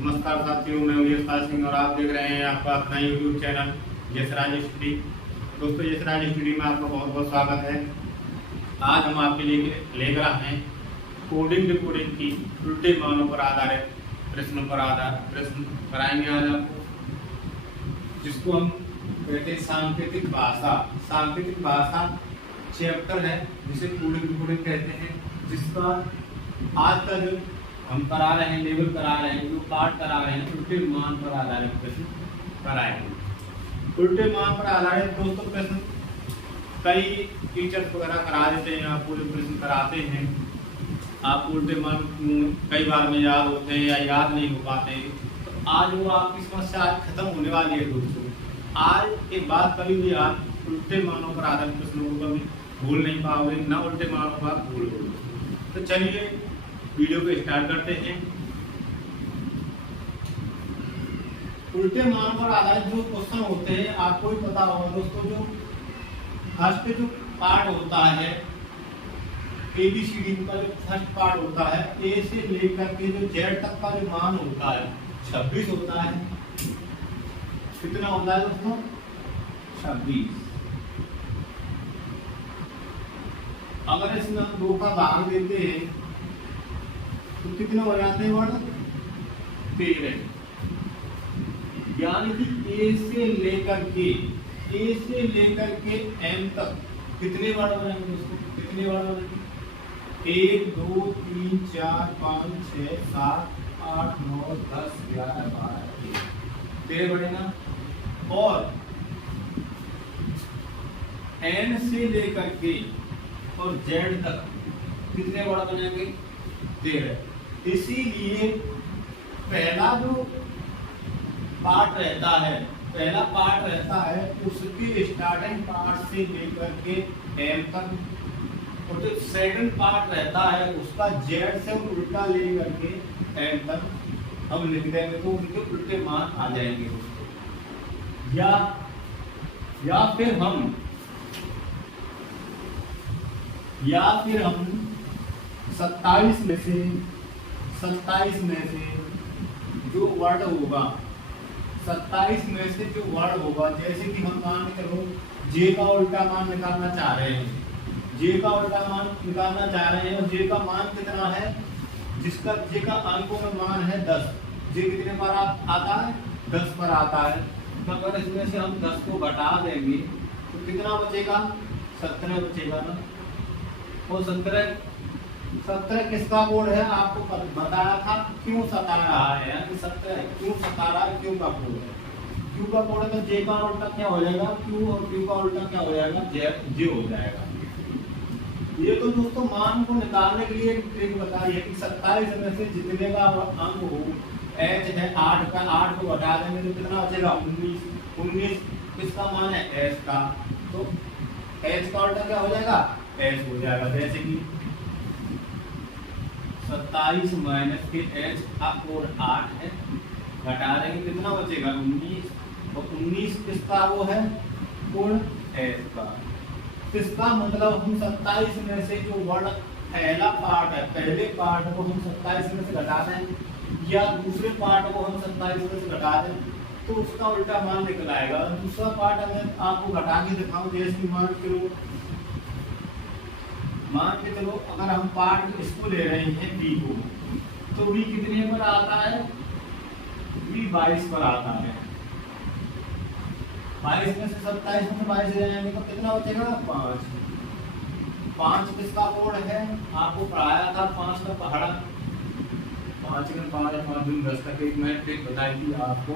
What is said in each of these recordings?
नमस्कार साथियों, मैं यशराज सिंह और आप देख रहे हैं आपका अपना यूट्यूब चैनल यशराज स्टडी। दोस्तों, यशराज स्टडी में आपका बहुत बहुत स्वागत है। आज हम आपके लिए लेकर आए हैं कोडिंग डिकोडिंग की उल्टे मानों पर आधारित प्रश्न कराएंगे आज आपको, जिसको हम कहते हैं सांकेतिक भाषा। सांकेतिक भाषा चैप्टर है जिसे कोडिंग डिकोडिंग कहते हैं, जिसका आज का जो हम करा रहे हैं, लेवल करा रहे हैं, जो पार्ट करा रहे हैं, उल्टे मान पर आधारित प्रश्न कराएंगे। उल्टे मान पर आधारित दोस्तों प्रश्न कई टीचर्स वगैरह करा देते हैं, आपको जो प्रश्न कराते हैं आपको उल्टे मान कई बार में याद होते हैं या याद नहीं हो पाते हैं। तो आज वो आपकी समस्या आज खत्म होने वाली है दोस्तों। आज के बाद कभी भी आप उल्टे मानों पर आधारित प्रश्नों को कभी भूल नहीं पाओगे, ना उल्टे मानों का भूलोगे। तो चलिए वीडियो को स्टार्ट करते हैं। उल्टे मान पर आधारित जो क्वेश्चन होते हैं आपको भी पता होगा दोस्तों। जो फर्स्ट जो पार्ट होता है ABCD का, जो फर्स्ट पार्ट होता है A से लेकर के जो Z तक का जो मान होता है 26 होता है। कितना होता है दोस्तों? 26। अगर इसमें हम 2 का भाग देते हैं तो कितने हो जाते हैं वर्ड? 13। यानी कि A से लेकर के M तक कितने वर्ड बनेंगे दोस्तों? कितने वर्ड बनेंगे? 1 2 3 4 5 6 7 8 9 10 11 12 13 बनेगा। और N से लेकर के और Z तक कितने वर्ड बनेंगे? 13। इसीलिए पहला जो पार्ट रहता है उसके स्टार्टिंग पार्ट से लेकर के M तक, और जो सेकंड पार्ट रहता है उसका Z से उल्टा लेकर के M तक हम लिख देंगे तो उनके उल्टे मान आ जाएंगे दोस्तों। या फिर हम 27 में से जो वर्ड होगा, 27 में से जो वर्ड होगा, जैसे कि हम मान के चलो J का उल्टा मान निकालना चाह रहे हैं, J का उल्टा मान निकालना चाह रहे हैं और J का मान कितना है, जिसका J का अंकों में मान है 10। J कितने पर आता है? 10 पर आता है। तो अगर इसमें से हम 10 को घटा देंगे तो कितना बचेगा? 17 बचेगा ना। और 17 किसका कोड है? आपको बताया था क्यों सता रहा है, यानी 17 क्यों सता रहा है, क्यों का कोड है। क्यों का कोड है तो J का उल्टा क्या हो जाएगा? Q, और Q का उल्टा क्या हो जाएगा? J हो जाएगा। ये तो दोस्तों मान को निकालने के लिए एक ट्रिक बताई है कि 27 में से जितने का अंक हो, H है 8 का, 8 को घटा देंगे तो कितना बचेगा? 19 किसका मान है? H का। तो H का उल्टा क्या हो जाएगा? H हो जाएगा। जैसे कि 27 माइनस के H का कोड 8 है, घटा देंगे कितना बचेगा? 19। और 19 किसका वो है? कोड H का। इसका मतलब हम 27 में से जो वर्ड पहला पार्ट है, पहले पार्ट को हम 27 में से घटा दें या दूसरे पार्ट को हम 27 में से घटा दें तो उसका उल्टा मान निकल आएगा। दूसरा पार्ट अगर आपको घटा के दिखाऊं, जैसे मान के चलो अगर हम पार्ट इसको ले रहे हैं B को, तो B कितने पर आता है? B 22 पर आता है। 22 में से 27 में से 22 जाएंगे तो कितना बचेगा? 5। 5 किसका कोड है? आपको पढ़ाया था 5 का पहाड़ा। 5 में 5 या 5 दूनी 10 तक एक मैंने ट्रिक बताई थी आपको।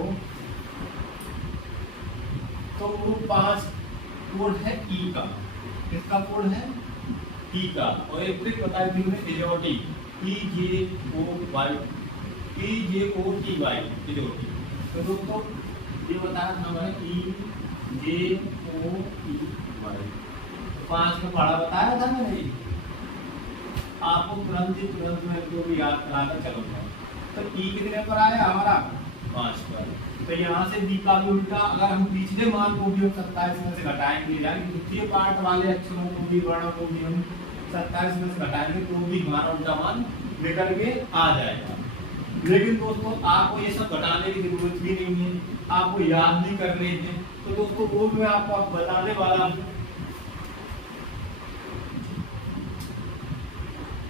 तो वो 5 कोड है E का। किसका कोड है? E का। और एक ट्रिक बताई थी मैंने इजोटी, EJOTY इजोटी। तो दोस्तों ये बताया था मैंने EJOTY। 5 का पढ़ा बताया था मैंने, आपको तुरंत में जो भी याद कराता चलो। तो E कितने पर आया हमारा? 5 पर। तो यहाँ से B का भी उल्टा, अगर हम पिछले मान को भी हम 27 में से घटाएंगे, यानी द्वितीय पार्ट वाले अक्षरों को भी, वर्णों को भी हम 27 में से घटाएंगे तो भी हमारा उल्टा मान निकल के आ जाएगा। लेकिन दोस्तों आपको ये सब बताने की जरूरत भी नहीं है, आपको याद भी करने हैं। तो दोस्तों वो मैं आपको बताने वाला हूँ।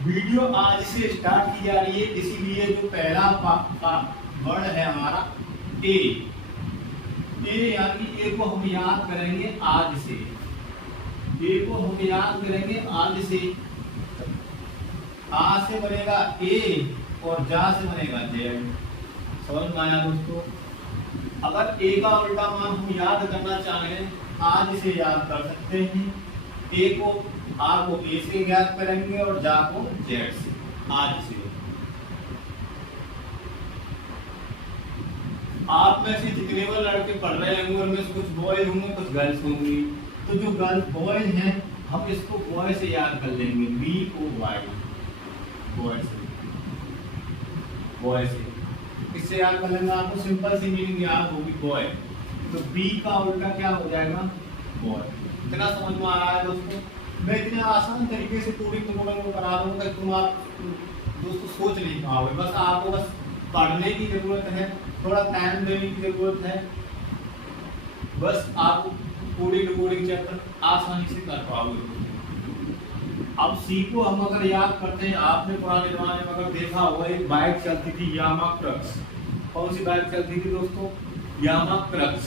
वीडियो आज से स्टार्ट की जा रही है, इसीलिए जो पहला वर्ड है हमारा ए, यानी ए को हम याद करेंगे आज से। ए को हम याद करेंगे आज से। आ से बनेगा ए और जा से बनेगा जेड। समझ में आया दोस्तों? अगर ए का उल्टा मान हम याद करना चाहें, आज से याद कर सकते हैं। ए को आर को ए से याद करेंगे और जा को जेड से, आज से। आप में से जितने भी लड़के पढ़ रहे होंगे उनमें कुछ बॉयज होंगे, कुछ गर्ल्स होंगी। तो जो गर्ल्स बॉयज हैं हम इसको बॉय से याद कर लेंगे, BOY, बॉय से। बॉय से किससे याद कर लेंगे? आपको सिंपल सी मीनिंग याद होगी, बॉय। तो बी का उल्टा क्या हो जाएगा? बॉय। इतना समझ में आ रहा है दोस्तों? मैं इतने आसान तरीके से पूरी तुम को करा दूंगा, तुम आप दोस्तों सोच नहीं पाओगे। बस आपको बस पढ़ने की जरूरत है, थोड़ा टाइम देने की जरूरत है, बस आप पूरी रिकॉर्डिंग चैप्टर आसानी से कर पाओगे। अब सी को हम अगर याद करते हैं, आपने पुराने जमाने में अगर देखा होगा एक बाइक चलती थी यामा क्रक्स। कौन सी बाइक चलती थी दोस्तों? यामा क्रक्स,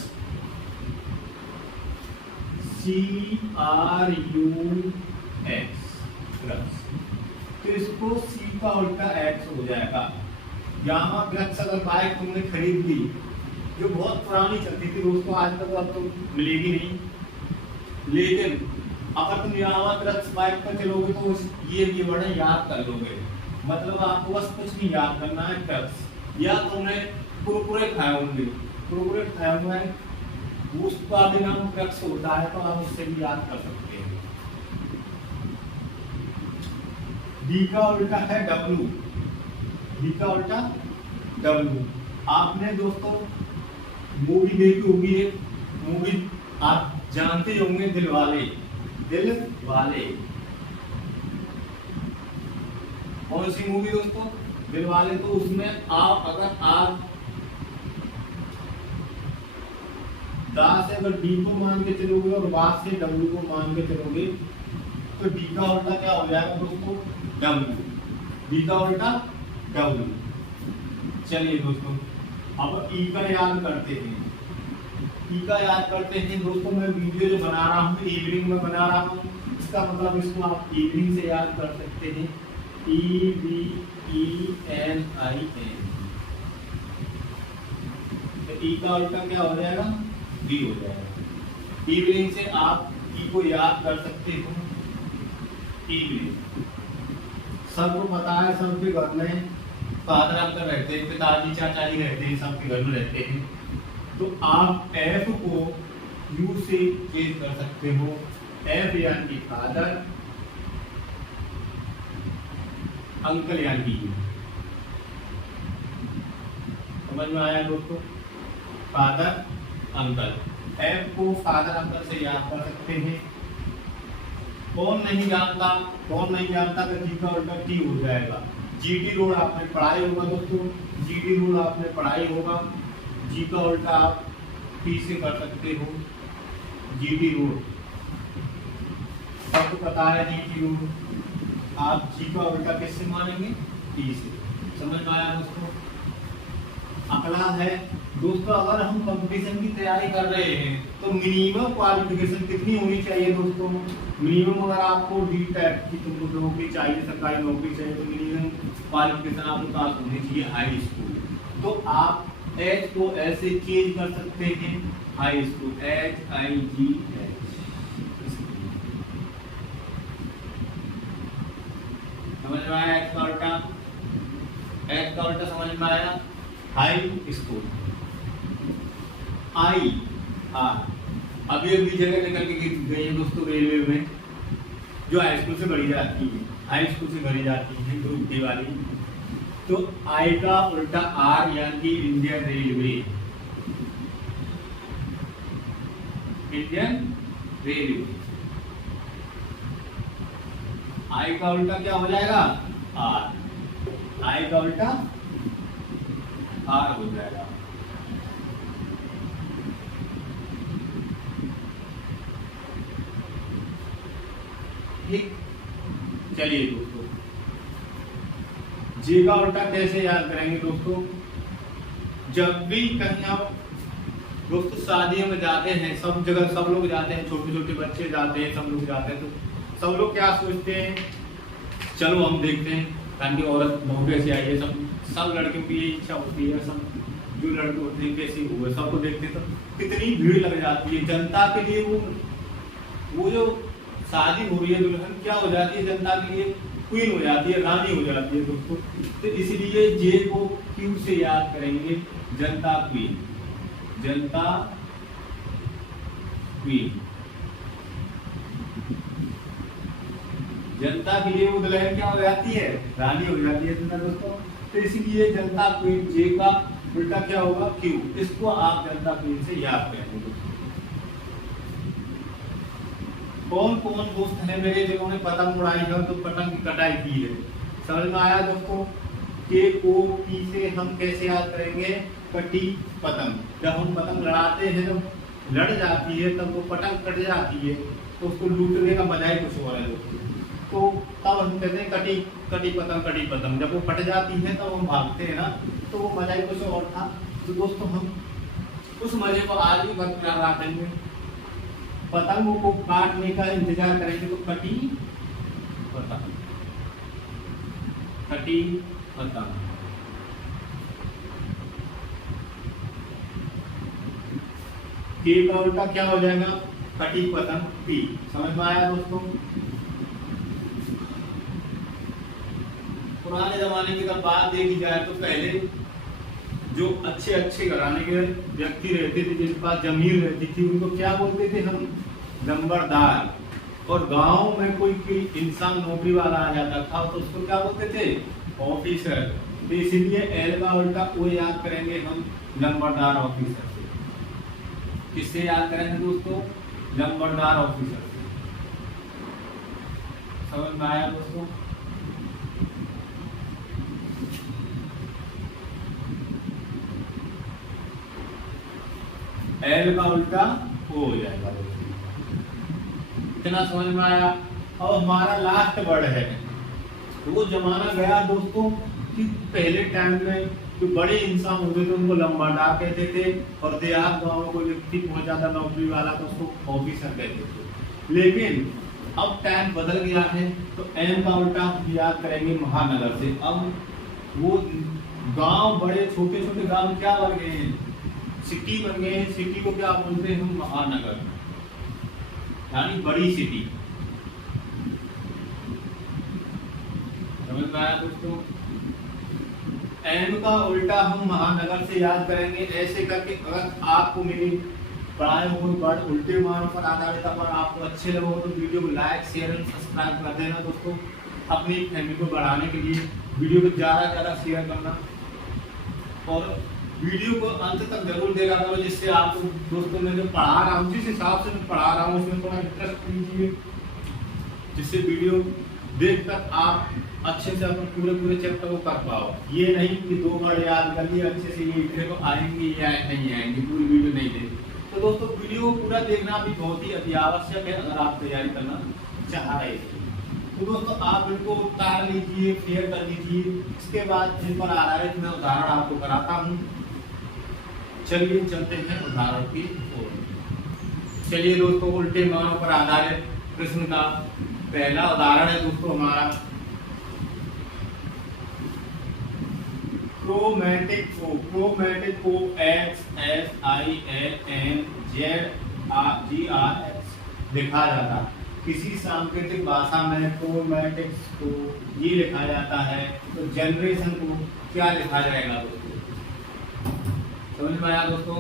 CRUX, क्रक्स। तो इसको सी का उल्टा एक्स हो जाएगा। यामा क्रक्स अगर बाइक तुमने खरीद ली, जो बहुत पुरानी चलती थी दोस्तों, आज तक अब तो मिलेगी नहीं, लेकिन अगर तुम यामा क्रक्स बाइक पर चलोगे तो ये वर्ड याद कर लोगे। मतलब आपको बस कुछ नहीं याद करना है, क्रक्स। या तुमने कुरकुरे खाए होंगे, कुरकुरे खाए हुए हैं, उसका भी नाम क्रक्स होता है, तो आप उससे भी याद कर सकते हैं। डी का उल्टा है W, डी का उल्टा W। आपने दोस्तों मूवी देखी होगी, एक मूवी आप जानते होंगे, दिल वाले। दिल वाले कौन सी मूवी दोस्तों? दिल वाले। तो उसमें आप अगर आप दा से अगर डी को मान के चलोगे और बा से W को मान के चलोगे, तो डी का उल्टा क्या हो जाएगा दोस्तों? W। डी का उल्टा W। चलिए दोस्तों अब ई का याद करते हैं। ई का याद करते हैं दोस्तों। मैं वीडियो जो बना रहा हूँ इवनिंग में बना रहा हूँ, इसका मतलब इसको आप इवनिंग से याद कर सकते हैं, EVENIN। तो ई का उल्टा क्या हो जाएगा? डी हो जाएगा। इवनिंग से आप ई को याद कर सकते हो, इवनिंग। सबको पता है, सबके घर में फादर अंकल रहते हैं, पिताजी चाचा जी रहते हैं, सबके घर में रहते हैं। तो आप F को U से चेंज कर सकते हो, F यानी फादर, अंकल यानी U। समझ में आया दोस्तों? फादर अंकल, F को फादर अंकल से याद कर सकते हैं। कौन नहीं जानता? कौन नहीं जानता कि G का उल्टा T हो जाएगा? GT रोड आपने पढ़ाई होगा दोस्तों, GT रोड आपने पढ़ाई होगा। जी का उल्टा आप T से कर सकते हो, GT रोड। सबको पता है GT रोड। आप जी का उल्टा किससे मानेंगे? T से। समझ में आया दोस्तों? अगला है दोस्तों, अगर हम कंपटीशन की तैयारी कर रहे हैं तो मिनिमम क्वालिफिकेशन कितनी होनी चाहिए दोस्तों? मिनिमम अगर आपको D.Tech की तुमको नौकरी चाहिए, सरकारी नौकरी चाहिए, तो मिनिमम क्वालिफिकेशन आपके पास होनी चाहिए हाई स्कूल। तो आप H को ऐसे चेंज कर सकते हैं, हाई स्कूल, HIGH। समझ में आया? H का उल्टा, H का उल्टा समझ में आया? High school. I R अभी अगली जगह निकल के गई है दोस्तों रेलवे में, जो हाई स्कूल से भरी जाती है, हाई स्कूल से भरी जाती है ग्रुप डी वाली। तो आई का उल्टा R यानी इंडियन रेलवे, इंडियन रेलवे। आई का उल्टा क्या हो जाएगा? R। आई का उल्टा आर हो जाएगा। ठीक, चलिए दोस्तों, जे का उल्टा कैसे याद करेंगे दोस्तों? जब भी कहीं आप दोस्तों शादियों में जाते हैं, सब जगह सब लोग जाते हैं, छोटे छोटे बच्चे जाते हैं, सब लोग जाते हैं, तो सब लोग क्या सोचते हैं, चलो हम देखते हैं ताकि औरत बहू कैसे आई है। सब लड़कियों की यही इच्छा होती है, सब जो लड़के होते हैं कैसे हुए सबको देखते हैं, तो कितनी भीड़ लग जाती है जनता के लिए। वो जो शादी हो रही है, दुल्हन क्या हो जाती है जनता के लिए? क्वीन हो जाती है, रानी हो जाती है दोस्तों। तो इसलिए जे को क्यू से याद करेंगे, जनता क्वीन, जनता क्वीन। जनता के लिए वो दुल्हन क्या हो जाती है? रानी हो जाती है ना दोस्तों। तो इसलिए जनता क्वीन, जे का उल्टा क्या होगा? क्यू। इसको आप जनता क्वीन से याद करेंगे दोस्तों। कौन कौन दोस्त हैं मेरे जिन्होंने पतंग उड़ाई है, तो पतंग की कटाई की है? समझ में आया दोस्तों? के ओ पी से हम कैसे याद करेंगे? कटी पतंग। जब हम पतंग लड़ाते हैं, जब लड़ जाती है तब वो पतंग कट जाती है, तो उसको लूटने का मजा ही कुछ और है दोस्तों। तो तब हम कहते हैं कटी कटी पतंग, कटी पतंग। जब वो कट जाती है तब हम भागते हैं ना, तो वो मजा ही कुछ और था। तो दोस्तों हम उस मजे को आज भी बरकरार रखेंगे, पतंगों को काटने का इंतजार करेंगे। तो कटी पतंग, कटी पतंग। के का उल्टा क्या हो जाएगा? कटी पतंग पी। समझ में आया दोस्तों? पुराने जमाने की अगर बात देखी जाए तो पहले जो अच्छे अच्छे घराने के व्यक्ति रहते थे, जिनके पास जमीन रहती थी, उनको क्या बोलते थे हम? नंबरदार। और गांव में कोई इंसान नौकरी वाला आ जाता था तो उसको क्या बोलते थे? ऑफिसर। तो इसीलिए एल का उल्टा वो याद करेंगे हम, नंबरदार ऑफिसर से। किससे याद करेंगे दोस्तों? नंबरदार ऑफिसर से। समझ में आया दोस्तों? एल का उल्टा ओ हो जाएगा। इतना समझ में आया? और हमारा लास्ट वर्ड है, वो जमाना गया दोस्तों कि पहले टाइम में जो बड़े इंसान होते थे उनको लंबादार कहते थे, और देहात गाँव में कोई व्यक्ति पहुंच जाता नौकरी वाला तो उसको ऑफिसर कहते थे। लेकिन अब टाइम बदल गया है, तो एम का उल्टा याद करेंगे महानगर से। अब वो गांव बड़े छोटे छोटे गांव क्या बन गए हैं? सिटी बन गए हैं। सिटी को क्या बोलते हैं हम? महानगर, यानी बड़ी सिटी। समझ में आया दोस्तों? एम का उल्टा हम महानगर से याद करेंगे। ऐसे करके अगर आपको मेरी पढ़ाए हुए वर्ड उल्टे मानों पर आधारित अगर आपको अच्छे लगे हो तो वीडियो को लाइक, शेयर एंड सब्सक्राइब कर देना दोस्तों। अपनी फैमिली को बढ़ाने के लिए वीडियो को ज़्यादा से ज़्यादा शेयर करना, और वीडियो को अंत तक जरूर देखा करो, जिससे आपको दोस्तों मैं जो पढ़ा रहा हूँ, जिस हिसाब से मैं पढ़ा रहा हूँ उसमें थोड़ा इंटरेस्ट लीजिए, जिससे वीडियो देखकर आप अच्छे से अपने पूरे चैप्टर को कर पाओ। ये नहीं कि 2 बार याद कर लिए अच्छे से ये इतने को आएंगे या नहीं आएंगे, पूरी वीडियो नहीं देंगे। तो दोस्तों वीडियो को पूरा देखना भी बहुत ही अति आवश्यक है अगर आप तैयारी करना चाह रहे हैं। तो दोस्तों आप इनको उतार लीजिए, शेयर कर लीजिए। इसके बाद जिन पर आधारित मैं उदाहरण आपको कराता हूँ। चलिए चलते हैं उदाहरण की ओर। चलिए दोस्तों, उल्टे मानों पर आधारित प्रश्न का पहला उदाहरण है दोस्तों हमारा क्रोमैटिक को। क्रोमैटिक को XSINZGRX लिखा जाता है। किसी सांकेतिक भाषा में क्रोमैटिक्स को ये लिखा जाता है, तो जनरेशन को क्या लिखा जाएगा दोस्तों? समझ में आया दोस्तों?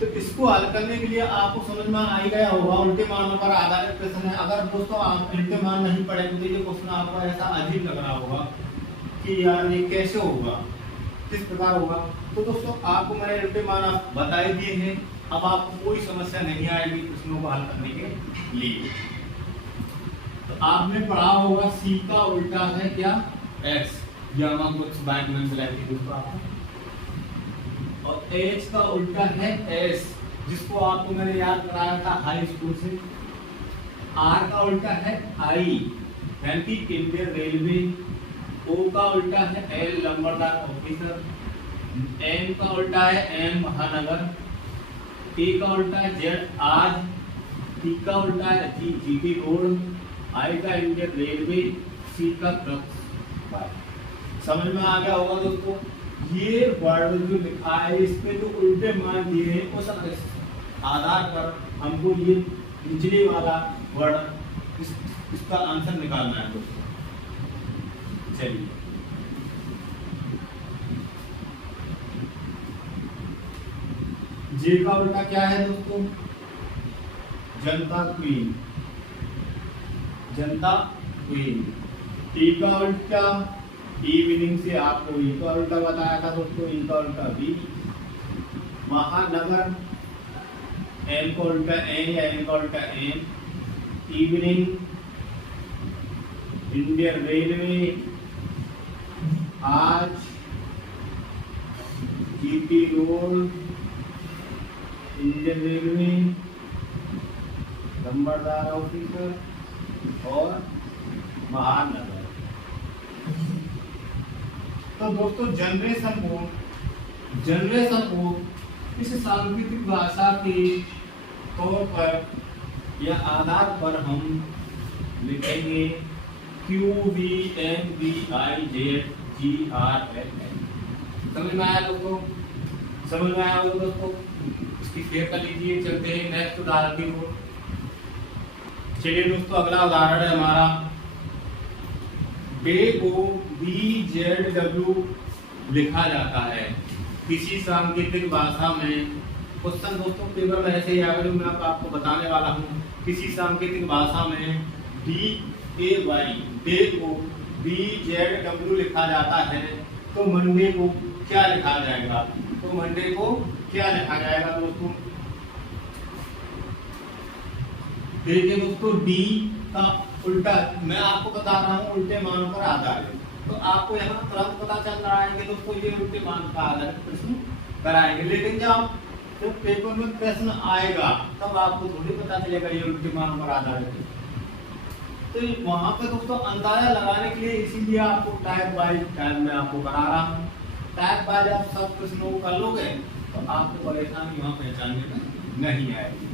तो इसको हल करने के लिए आपको समझ में आ ही गया होगा, उल्टे मानों पर आधारित प्रश्न है। अगर दोस्तों आप उल्टे मान नहीं पढ़ेंगे तो ये क्वेश्चन आपको ऐसा अजीब लग रहा होगा कि यार ये कैसे होगा, किस प्रकार होगा। तो दोस्तों आपको मैंने उल्टे मान बता ही दिए हैं। अब आपको कोई समस्या नहीं आएगी प्रश्नों को हल करने के लिए। तो आपने पढ़ा होगा सी का उल्टा है क्या? एक्स। या कुछ बाइक में दोस्तों आपको और एच का उल्टा है एस, जिसको आपको मैंने याद कराया था हाई स्कूल से। आर का उल्टा है आई, यानी कि इंडियन रेलवे। ओ का उल्टा है एल, नंबरदार ऑफिसर। एम का उल्टा है एम, महानगर। ए का उल्टा है जेड, आज। टी का उल्टा है जी, जीटी रोड। आई का इंडियन रेलवे। सी का ट्रक्स। समझ में आ गया होगा दोस्तों। ये वर्ड जो लिखा है इसमें जो उल्टे मान दिए हैं उस आधार पर हमको ये निचले वाला वर्ड इसका आंसर निकालना है दोस्तों। चलिए, जे का उल्टा क्या है दोस्तों? जनता क्वीन, जनता क्वीन। टी का उल्टा इवनिंग से आपको ई का उल्टा बताया था दोस्तों, ई का उल्टा बी। महानगर, एम का उल्टा ए या एम का उल्टा एम। Evening, Indian railway. आज, जीटी रोड, इंडियन रेलवे, नंबरदार ऑफिसर और महानगर। तो दोस्तों जनरेशन को इस सांकेतिक भाषा के तौर पर या आधार पर हम लिखेंगे Q B M B I Z G R L N. समझ में आया दोस्तों? समझ में आया होगा दोस्तों? इसकी क्लियर कर लीजिए। चलते हैं नेक्स्ट उदाहरण की ओर। चलिए दोस्तों, अगला उदाहरण है हमारा। डे को बी जेड डब्ल्यू लिखा जाता है किसी सांकेतिक भाषा में। क्वेश्चन दोस्तों पेपर में ऐसे ही आगे मैं आपको बताने वाला हूँ। किसी सांकेतिक भाषा में डी ए वाई, डे को बी जेड डब्ल्यू लिखा जाता है, तो मंडे को क्या लिखा जाएगा? तो मंडे को क्या लिखा जाएगा दोस्तों? देखिए दोस्तों, डी का उल्टा मैं आपको बता रहा हूँ उल्टे मानों पर आधारित। तो आपको यहाँ तुरंत पता चल रहा है कि दोस्तों ये उल्टे मान पर आधारित प्रश्न कराएंगे, लेकिन जब पेपर में प्रश्न आएगा तब आपको थोड़ी पता चलेगा ये उल्टे मानों पर आधारित है। तो वहां पे दोस्तों अंदाजा लगाने के लिए इसीलिए आपको टाइप वाइज टाइप में आपको करा रहा हूँ। टाइप वाइज आप सब प्रश्नों को कर लोगे तो आपको परेशानी यहाँ पहचानने में नहीं आएगी।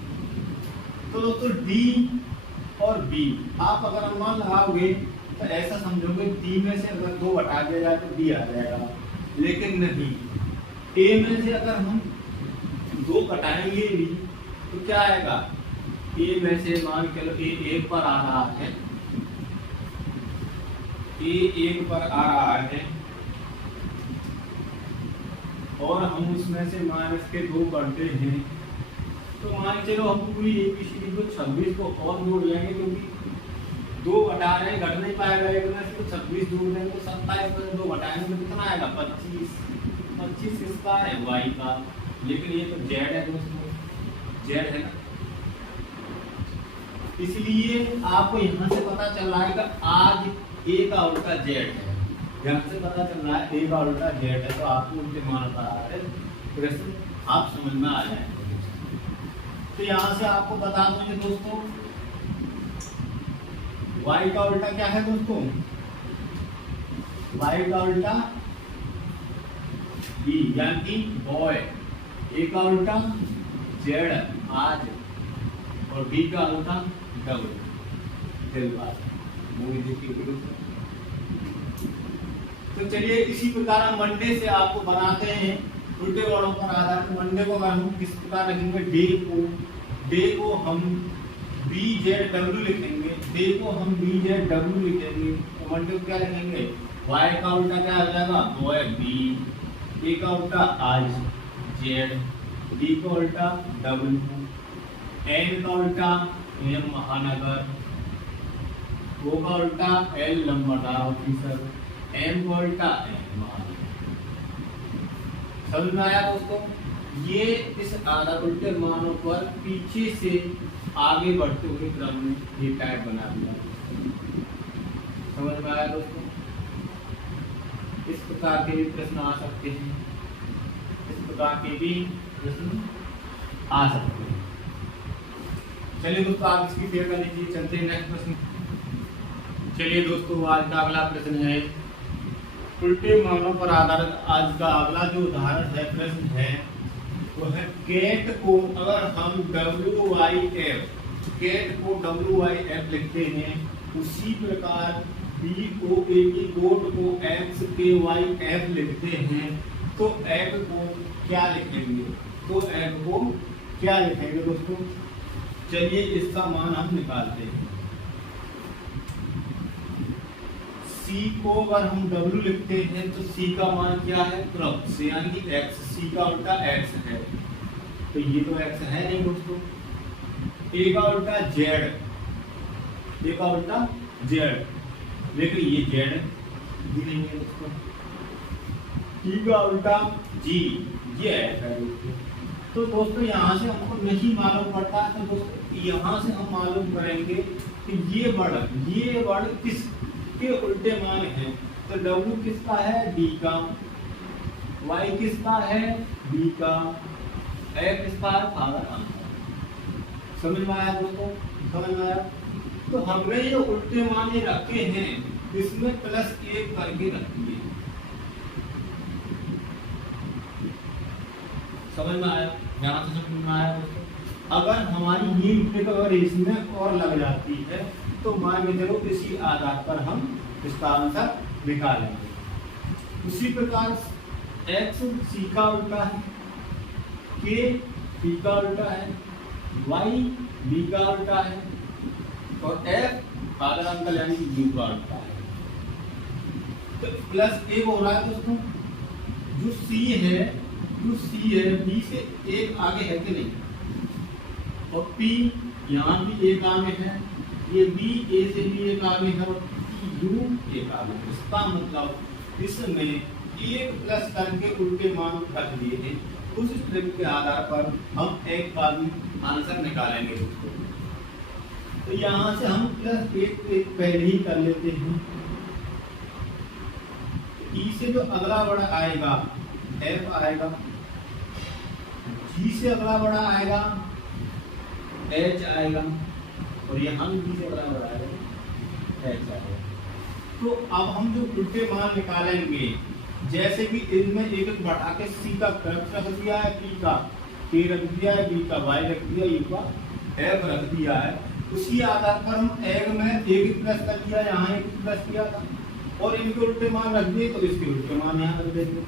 तो दोस्तों डी और बी आप अगर अनुमान लगाओगे तो ऐसा समझोगे डी में से अगर 2 हटा दिया जाए तो बी आ जाएगा, लेकिन नहीं। ए में से अगर हम 2 घटाएंगे भी तो क्या आएगा? ए में से मान के लो ए 1 पर आ रहा है, ए 1 पर आ रहा है और हम उसमें से माइनस के 2 करते हैं, तो मान चलो हम पूरी एबीसीडी को 26 को और जोड़ लेंगे, क्योंकि 2 घटा रहे हैं, घट नहीं पाएगा एक में से, तो 26 जोड़ देंगे तो 27 में 2 घटाएंगे तो कितना आएगा? 25 किसका है? वाई का। लेकिन ये तो जेड है दोस्तों, जेड है ना, इसलिए आपको यहाँ से पता चल रहा है कि आज ए का उल्टा जेड है। यहाँ से पता चल रहा है ए का उल्टा जेड है, तो आपको उल्टे मान पा रहा है, प्रश्न आप समझ में आ जाएंगे। तो यहाँ से आपको बता दूंगे दोस्तों y का उल्टा क्या है दोस्तों? y का उल्टा b यानी कि बॉय। a का उल्टा z आज, और b का उल्टा डबल। मूवी देखिए। तो चलिए इसी प्रकार हम मंडे से आपको बनाते हैं उल्टे वर्णों पर आधारित। मंडे को अगर हम किस प्रकार लिखेंगे? डे को हम बी जेड डब्ल्यू लिखेंगे, डे को हम बी जेड डब्ल्यू लिखेंगे, तो मंडे को क्या लिखेंगे? वाई का उल्टा क्या आ जाएगा? Boy B. ए का उल्टा आज जेड, डी का उल्टा डब्ल्यू, एन का उल्टा एम महानगर, ओ का उल्टा एल नंबरदार ऑफिसर, एम का उल्टा एम महानगर। समझ में आया दोस्तों? ये इस आधार उल्टे मानों पर पीछे से आगे बढ़ते हुए क्रम में ये टाइप बना दिया। समझ में आया दोस्तों? इस प्रकार के भी प्रश्न आ सकते हैं। इस प्रकार के भी प्रश्न आ सकते हैं। चलिए दोस्तों, आप इसकी फेयर कर लीजिए। चलते हैं नेक्स्ट प्रश्न। चलिए दोस्तों, आज का अगला प्रश्न है उल्टे मानों पर आधारित। आज का अगला जो उदाहरण है, प्रश्न है, वो है कैट को अगर हम कैट को WYF लिखते हैं, उसी प्रकार गोट को XKYF लिखते हैं, तो एग को क्या लिखेंगे? दोस्तों? चलिए इसका मान हम निकालते हैं। C को अगर हम W लिखते हैं तो C का मान क्या है? क्रक्स, यानी कि X। C का उल्टा X है, तो ये तो X है नहीं दोस्तों। A का उल्टा Z, लेकिन ये Z भी नहीं है दोस्तों। T का उल्टा G, ये F है दोस्तों। तो दोस्तों यहाँ से हमको नहीं मालूम पड़ता, तो दोस्तों यहाँ से हम मालूम करेंगे कि ये वर्ड किसके उल्टे मान है। तो W किसका है? D का। Y किसका है? B का। F किसका है? Father answer. समझ में आया दोस्तों? समझ में आया? तो हमने ये उल्टे मान रखे हैं, इसमें +1 करके रखिए। समझ में आया? यहाँ से समझ में आया दोस्तों? अगर हमारी ये मिस्टेक अगर इसमें और लग जाती है, तो मान के चलो इसी आधार पर हम इसका आंसर निकालेंगे। उसी प्रकार X C का उल्टा है, K P का उल्टा है, Y B का उल्टा है, और F फादर अंकल यानी कि U का उल्टा है। तो +1 हो रहा है दोस्तों। जो C है B से 1 आगे है कि नहीं, और P यहाँ भी 1 आगे है, ये B A से भी 1 आगे है, और U 1 आगे है। इसका मतलब इसमें 1 प्लस करके उल्टे मान रख दिए हैं। उस स्टेप के आधार पर हम एक का भी आंसर निकालेंगे दोस्तों। तो यहाँ से हम +1 पहले ही कर लेते हैं। E से जो अगला बड़ा आएगा F आएगा, G से अगला बड़ा आएगा H आएगा, और यहाँ B से अगला बड़ा आएगा H आएगा। तो अब हम जो उल्टे मान निकालेंगे, जैसे कि इनमें एक बढ़ा के C का क्रक्स रख दिया है, P का K रख दिया है, B का Y रख दिया, U का F रख दिया है, उसी आधार पर हम एग में 1 प्लस कर दिया, यहाँ 1 प्लस किया था, और इनके उल्टे मान रख दिए, तो इसके उल्टे मान यहाँ रख देंगे।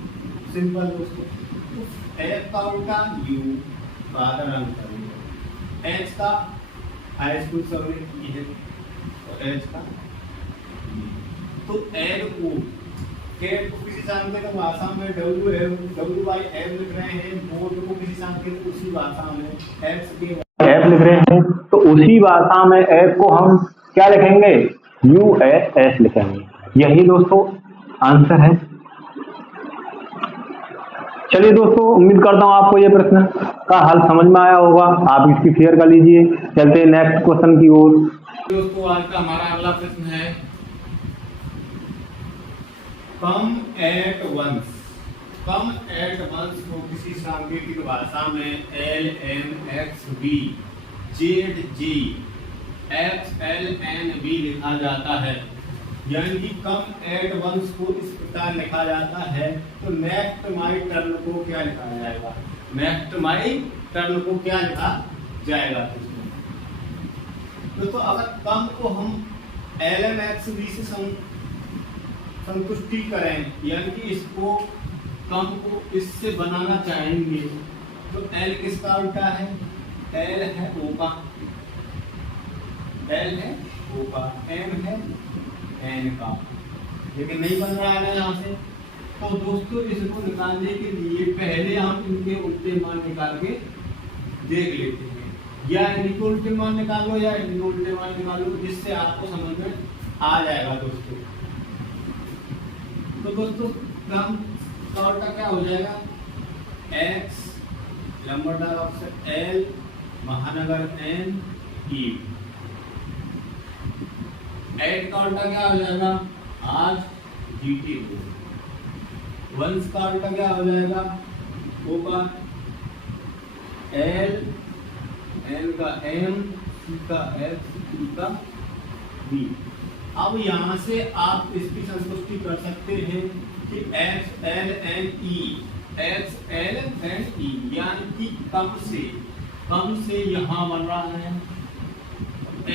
सिंपल दोस्तों। तो F का उल्टा U, फादर अंकल, H का हाई स्कूल सब्जेक्ट ये है, और H का। तो एग को कैट को किसी सांकेतिक भाषा में WYF लिख रहे हैं, गोट को किसी सांकेतिक उसी भाषा में XKYF लिख रहे हैं, तो उसी भाषा में F को हम क्या लिखेंगे? US लिखेंगे। यही दोस्तों आंसर है। चलिए दोस्तों, उम्मीद करता हूँ आपको ये प्रश्न का हल समझ में आया होगा। आप इसकी शेयर कर लीजिए। चलते हैं नेक्स्ट क्वेश्चन की ओर। दोस्तों, आज का हमारा अगला प्रश्न है कम एट वंस को किसी सांकेतिक भाषा में LMXB ZG XLNB लिखा जाता है। यानी कि कम एट वंस को इस प्रकार लिखा जाता है, तो नेक्स्ट माई टर्न को क्या लिखा जाएगा? दोस्तों अगर कम को हम LMXB से संतुष्टि करें, यानी कि इसको कम को इससे बनाना चाहेंगे, तो L किसका उल्टा है? L है O का, M है N का, लेकिन नहीं बन रहा है यहाँ से। तो दोस्तों इसको निकालने के लिए पहले हम इनके उल्टे मान निकाल के देख लेते हैं, या इनके उल्टे मान निकालो या इनके उल्टे मान निकालो, जिससे आपको समझ में आ जाएगा दोस्तों। तो दोस्तों कम का उल्टा क्या हो जाएगा? X लंबरदार अक्षर L महानगर N E। एट का उल्टा क्या हो जाएगा? आज GT। वंस का उल्टा क्या हो जाएगा? O का L, L का M, C का X, E का B। अब यहाँ से आप इसकी संतुष्टि कर सकते हैं कि X, L, N, E, X, L, N, E, यानी कि कम से यहाँ बन रहा है,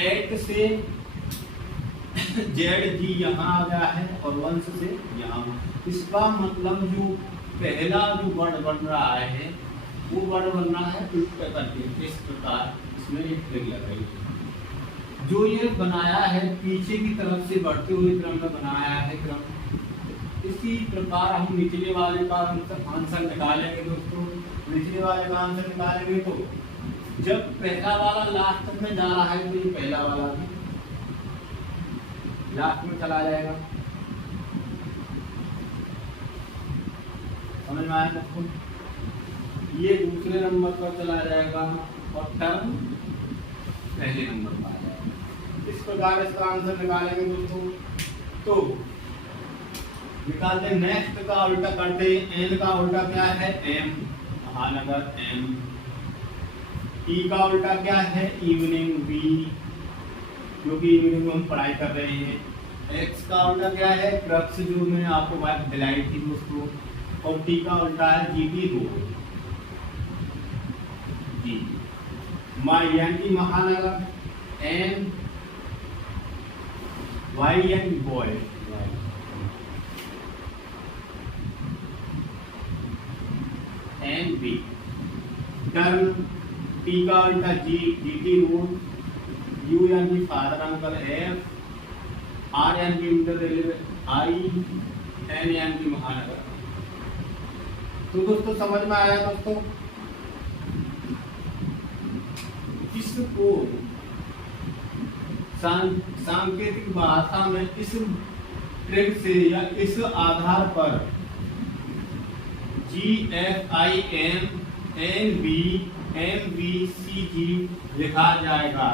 8 से जेड जी यहाँ आ गया है और वंश से यहाँ। इसका मतलब जो पहला जो वर्ड बन रहा है वो वर्ड बन रहा है उल्टा करके। इस प्रकार इसमें एक ट्रिक लगाई, जो ये बनाया है पीछे की तरफ से बढ़ते हुए क्रम में बनाया है क्रम। इसी प्रकार हम निचले वाले का आंसर निकालेंगे दोस्तों। निचले वाले का आंसर निकालेंगे तो जब पहला वाला लास्ट में जा रहा है तो ये पहला वाला भी लास्ट में चला जाएगा। समझ में आया दोस्तों? ये दूसरे नंबर पर चला जाएगा और टर्म पहले नंबर पर आ जाएगा। इस प्रकार इसका आंसर निकालेंगे दोस्तों। तो निकालते हैं, नेक्स्ट का उल्टा करते हैं। एन का उल्टा क्या है? एम, महानगर एम। ई का उल्टा क्या है? इवनिंग बी, जो कि इवनिंग में हम पढ़ाई कर रहे हैं। एक्स का उल्टा क्या है? क्रक्स, जो मैंने आपको बात दिलाई थी दोस्तों। और टी का उल्टा है जीटी रोड, जी। माई यानी कि महानगर, एन वाई यानी boy, N B. Turn, T का उल्टा जी, जीटी रोड। यू यानी फादर अंकल, एफ। आर यानी इंटर रेलवे, आई। एन यानी महानगर। तो दोस्तों समझ में आया दोस्तों? इसको सांकेतिक भाषा में इस ट्रिक से या इस आधार पर GFIN NBMBCG लिखा जाएगा।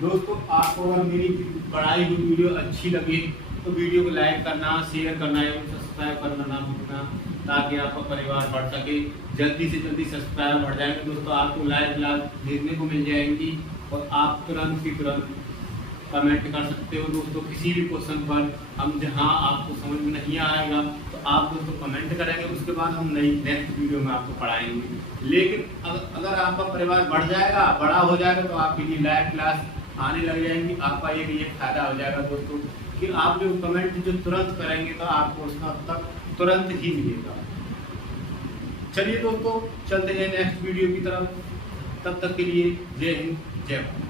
दोस्तों आपको अगर मेरी पढ़ाई की वीडियो अच्छी लगी तो वीडियो को लाइक करना, शेयर करना एवं सब्सक्राइब करना ना भूलना, ताकि आपका परिवार बढ़ सके। जल्दी से जल्दी सब्सक्राइब बढ़ जाएंगे दोस्तों, आपको लाइव क्लास देखने को मिल जाएंगी और आप तुरंत की तुरंत कमेंट कर सकते हो दोस्तों। किसी भी क्वेश्चन पर हम जहां आपको समझ में नहीं आएगा तो आप दोस्तों कमेंट करेंगे, उसके बाद हम नेक्स्ट वीडियो में आपको पढ़ाएंगे। लेकिन अगर आपका परिवार बढ़ जाएगा, बड़ा हो जाएगा, तो आपके लिए लाइव क्लास आने लग जाएंगी। आपका एक ये फायदा हो जाएगा दोस्तों कि आप जो कमेंट जो तुरंत करेंगे तो आपको उसका तक तुरंत ही मिलेगा। चलिए दोस्तों चलते हैं नेक्स्ट वीडियो की तरफ। तब तक के लिए जय हिंद, जय भारत।